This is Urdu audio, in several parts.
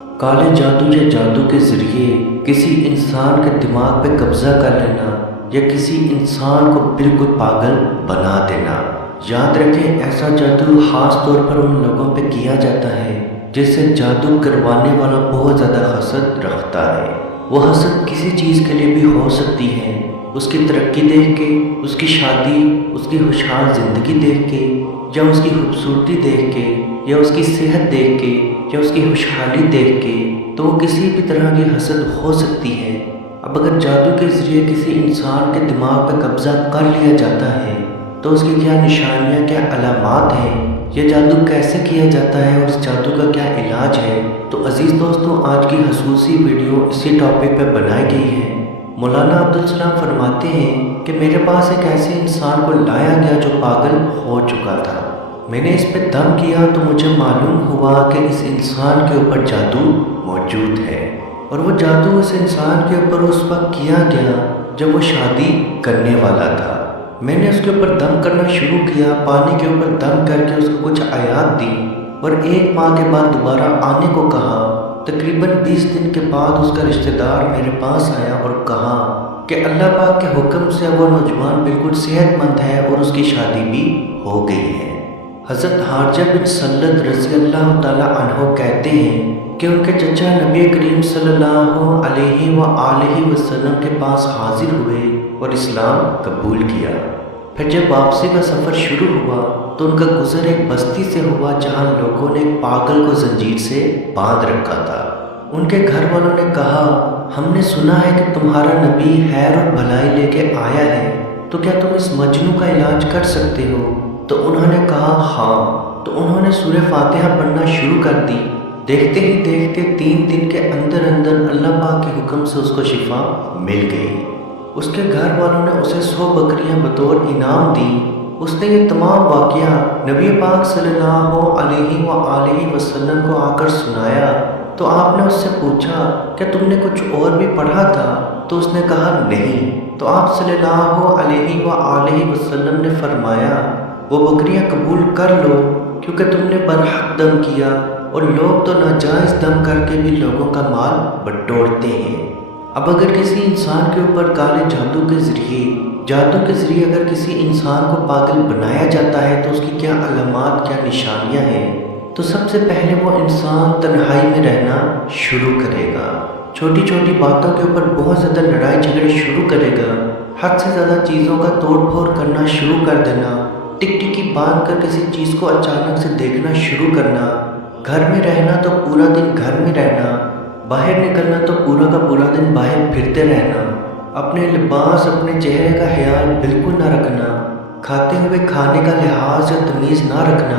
کالے جادو یا جادو کے ذریعے کسی انسان کے دماغ پہ قبضہ کر لینا یا کسی انسان کو بالکل پاگل بنا دینا۔ یاد رکھیں، ایسا جادو خاص طور پر ان لوگوں پہ کیا جاتا ہے جس سے جادو کروانے والا بہت زیادہ حسد رکھتا ہے۔ وہ حسد کسی چیز کے لیے بھی ہو سکتی ہے، اس کی ترقی دیکھ کے، اس کی شادی، اس کی خوشحال زندگی دیکھ کے، یا اس کی خوبصورتی دیکھ کے، یا اس کی صحت دیکھ کے، یا اس کی خوشحالی دیکھ کے، تو وہ کسی بھی طرح کی حسد ہو سکتی ہے۔ اب اگر جادو کے ذریعے کسی انسان کے دماغ پہ قبضہ کر لیا جاتا ہے تو اس کی کیا نشانیاں، کیا علامات ہیں، یہ جادو کیسے کیا جاتا ہے اور اس جادو کا کیا علاج ہے، تو عزیز دوستوں، آج کی خصوصی ویڈیو اسی ٹاپک پہ بنائی گئی ہے۔ مولانا عبدالسلام فرماتے ہیں کہ میرے پاس ایک ایسے انسان کو لایا گیا جو پاگل ہو چکا تھا۔ میں نے اس پہ دم کیا تو مجھے معلوم ہوا کہ اس انسان کے اوپر جادو موجود ہے، اور وہ جادو اس انسان کے اوپر اس وقت کیا گیا جب وہ شادی کرنے والا تھا۔ میں نے اس کے اوپر دم کرنا شروع کیا، پانی کے اوپر دم کر کے اس کو کچھ آیات دی اور 1 ماہ کے بعد دوبارہ آنے کو کہا۔ تقریباً 20 دن کے بعد اس کا رشتہ دار میرے پاس آیا اور کہا کہ اللہ پاک کے حکم سے وہ نوجوان بالکل صحت مند ہے اور اس کی شادی بھی ہو گئی ہے۔ حضرت حارجہ بن سلد رضی اللہ تعالیٰ عنہ کہتے ہیں کہ ان کے چچا نبی کریم صلی اللہ علیہ وآلہ وسلم کے پاس حاضر ہوئے اور اسلام قبول کیا۔ پھر جب واپسی کا سفر شروع ہوا تو ان کا گزر ایک بستی سے ہوا جہاں لوگوں نے ایک پاگل کو زنجیر سے باندھ رکھا تھا۔ ان کے گھر والوں نے کہا، ہم نے سنا ہے کہ تمہارا نبی خیر اور بھلائی لے کے آیا ہے، تو کیا تم اس مجنوں کا علاج کر سکتے ہو؟ تو انہوں نے کہا ہاں۔ تو انہوں نے سورہ فاتحہ پڑھنا شروع کر دی۔ دیکھتے ہی دیکھتے 3 دن کے اندر اللہ پاک کے حکم سے اس کو شفا مل گئی۔ اس کے گھر والوں نے اسے 100 بکریاں بطور انعام دی۔ اس نے یہ تمام واقعہ نبی پاک صلی اللہ علیہ وآلہ وسلم کو آ کر سنایا تو آپ نے اس سے پوچھا کہ تم نے کچھ اور بھی پڑھا تھا؟ تو اس نے کہا نہیں۔ تو آپ صلی اللہ علیہ وآلہ وسلم نے فرمایا، وہ بکریاں قبول کر لو کیونکہ تم نے برحق دم کیا، اور لوگ تو ناجائز دم کر کے بھی لوگوں کا مال بٹورتے ہیں۔ اب اگر کسی انسان کے اوپر کالے جادو کے ذریعے اگر کسی انسان کو پاگل بنایا جاتا ہے تو اس کی کیا علامات، کیا نشانیاں ہیں، تو سب سے پہلے وہ انسان تنہائی میں رہنا شروع کرے گا، چھوٹی چھوٹی باتوں کے اوپر بہت زیادہ لڑائی جھگڑے شروع کرے گا، حد سے زیادہ چیزوں کا توڑ پھوڑ کرنا شروع کر دینا، ٹکٹکی باندھ کر کسی چیز کو اچانک سے دیکھنا شروع کرنا، گھر میں رہنا تو پورا دن گھر میں رہنا، باہر نکلنا تو پورا کا پورا دن باہر پھرتے رہنا، اپنے لباس، اپنے چہرے کا خیال بالکل نہ رکھنا، کھاتے ہوئے کھانے کا لحاظ یا تمیز نہ رکھنا،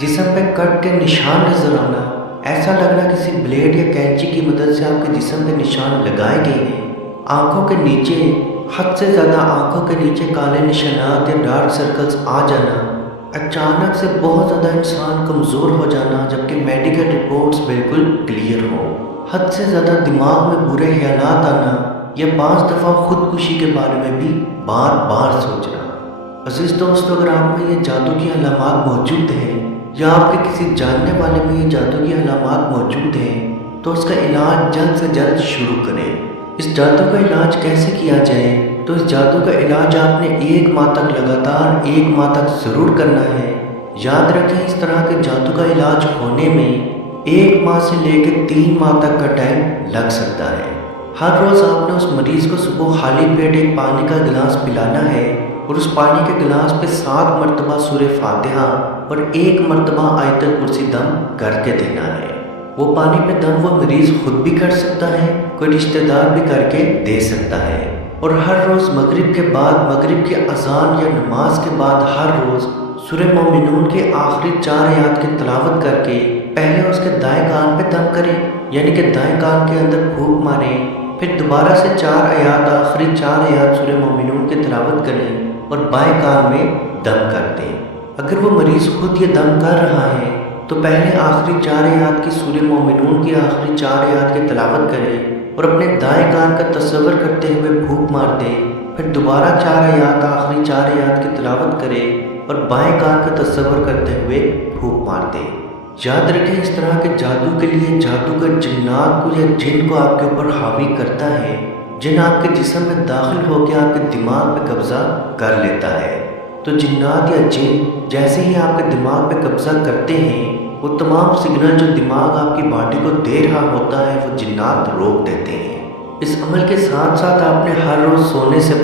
جسم پہ کٹ کے نشان نظر آنا، ایسا لگنا کسی بلیڈ یا کینچی کی مدد سے آپ کے جسم پہ نشان لگائے گئے ہیں، آنکھوں کے نیچے، حد سے زیادہ آنکھوں کے نیچے کالے نشانات یا ڈارک سرکلز آ جانا، اچانک سے بہت زیادہ انسان کمزور ہو جانا جبکہ میڈیکل رپورٹس بالکل کلیئر ہوں، حد سے زیادہ دماغ میں برے خیالات آنا، یا 5 دفعہ خودکشی کے بارے میں بھی بار بار سوچنا۔ عزیز دوستو، اگر آپ میں یہ جادو کی علامات موجود ہیں یا آپ کے کسی جاننے والے میں یہ جادو کی علامات موجود ہیں تو اس کا علاج جلد سے جلد شروع کریں۔ اس جادو کا علاج کیسے کیا جائے؟ تو اس جادو کا علاج آپ نے 1 ماہ تک لگاتار 1 ماہ تک ضرور کرنا ہے۔ یاد رکھیں، اس طرح کے جادو کا علاج ہونے میں 1 ماہ سے لے کے 3 ماہ تک کا ٹائم لگ سکتا ہے۔ ہر روز آپ نے اس مریض کو صبح خالی پیٹ ایک پانی کا گلاس پلانا ہے اور اس پانی کے گلاس پہ 7 مرتبہ سورہ فاتحہ اور 1 مرتبہ آیت الکرسی دم کر کے دینا ہے۔ وہ پانی پہ دم وہ مریض خود بھی کر سکتا ہے، کوئی رشتہ دار بھی کر کے دے سکتا ہے، اور ہر روز مغرب کے بعد، مغرب کی اذان یا نماز کے بعد ہر روز سورہ مومنون کے آخری 4 آیات کی تلاوت کر کے پہلے اس کے دائیں کان پہ دم کریں، یعنی کہ دائیں کان کے اندر پھونک ماریں، پھر دوبارہ سے 4 آیات، آخری 4 آیات سورہ مومنون کی تلاوت کریں اور بائیں کان میں دم کر دیں۔ اگر وہ مریض خود یہ دم کر رہا ہے تو پہلے آخری 4 آیات کی سورہ مومنون کی آخری 4 آیات کی تلاوت کریں اور اپنے دائیں کان کا تصور کرتے ہوئے پھونک مار دیں، پھر دوبارہ 4 آیات، آخری 4 آیات کی تلاوت کریں اور بائیں کان کا تصور کرتے ہوئے پھونک مار دیں۔ یاد رکھیں اس طرح کے جادو کے لیے جادوگر جنات کو یا جن کو آپ کے اوپر حاوی کرتا ہے، جن آپ کے جسم میں داخل ہو کے آپ کے دماغ پہ قبضہ کر لیتا ہے۔ تو جنات یا جن جیسے ہی آپ کے دماغ پہ قبضہ کرتے ہیں، وہ تمام سگنل جو دماغ آپ کی باڈی کو دے رہا ہوتا ہے وہ جنات روک دیتے ہیں۔ اس عمل کے ساتھ ساتھ آپ نے ہر روز سونے سے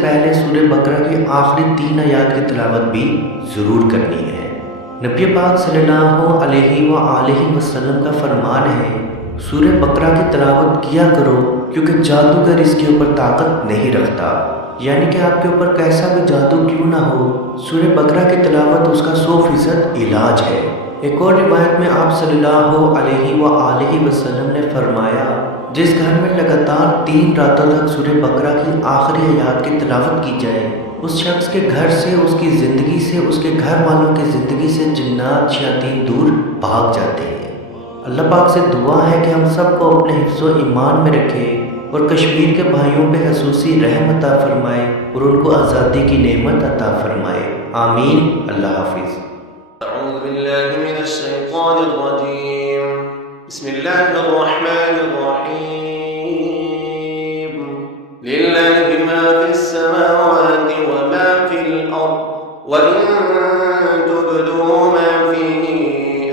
پہلے سورہ بقرہ کی آخری 3 آیات کی تلاوت بھی ضرور کرنی ہے۔ نبی پاک صلی اللہ علیہ وآلہ وسلم کا فرمان ہے، سورہ بقرہ کی تلاوت کیا کرو کیونکہ جادوگر اس کے اوپر طاقت نہیں رکھتا، یعنی کہ آپ کے اوپر کیسا بھی جادو کیوں نہ ہو، سورہ بقرہ کی تلاوت اس کا 100% علاج ہے۔ ایک اور روایت میں آپ صلی اللہ علیہ وآلہ وسلم نے فرمایا، جس گھر میں لگاتار 3 راتوں تک سورہ بقرہ کی آخری آیات کی تلاوت کی جائے، اس شخص کے گھر سے، اس کی زندگی سے، اس کے گھر والوں کی زندگی سے جنات شیاطین دور بھاگ جاتے ہیں۔ اللہ پاک سے دعا ہے کہ ہم سب کو اپنے حفظ و ایمان میں رکھے اور کشمیر کے بھائیوں پہ خصوصی رحم عطا فرمائے اور ان کو آزادی کی نعمت عطا فرمائے، آمین۔ اللہ حافظ۔ اعوذ باللہ من الشیطان الرجیم، بسم اللہ الرحمن الرحیم، للہ ما فی السماوات وما فی الارض وَإِن تُبْدُوا مَا فِي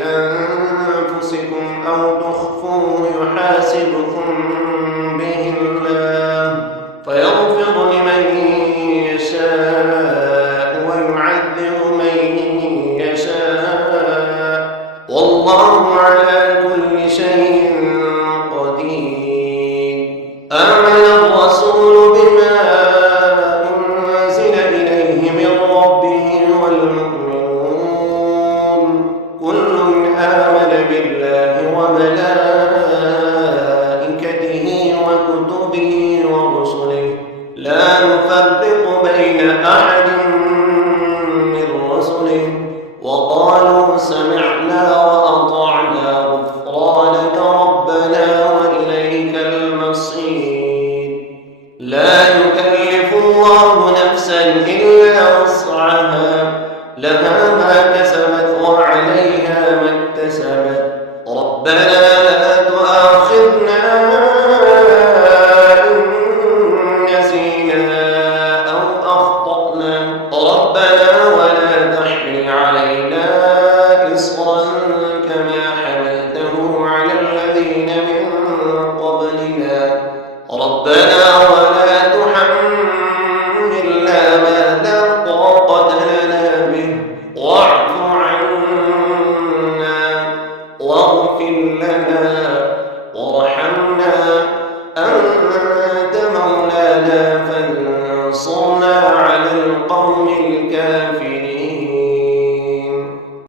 أَنفُسِكُمْ أَوْ تُخْفُوهُ يُحَاسِبْكُم بِهِ اللَّهُ فَيَغْفِرُ لِمَن يَشَاءُ وَيُعَذِّبُ مَن يَشَاءُ وَاللَّهُ عَلَى كُلِّ شَيْءٍ قَدِيرٌ۔ آمَنَ الرَّسُولُ بِمَا وقالوا سمعنا وأطعنا غفرانك ربنا وإليك المصير۔ لا يكلف الله نفسا إلا وسعها، لها ما كسبت وعليها ما اكتسبت، ربنا لا تؤاخذنا إن نسينا أو أخطأنا، ربنا ولا تحمل علينا إصرا كما حملته على الذين من قبلنا، ربنا ولا تحملنا ما لا طاقة لنا به، واعف عنا واغفر لنا وارحمنا، أنت مولانا فانصرنا على القوم الكافرين۔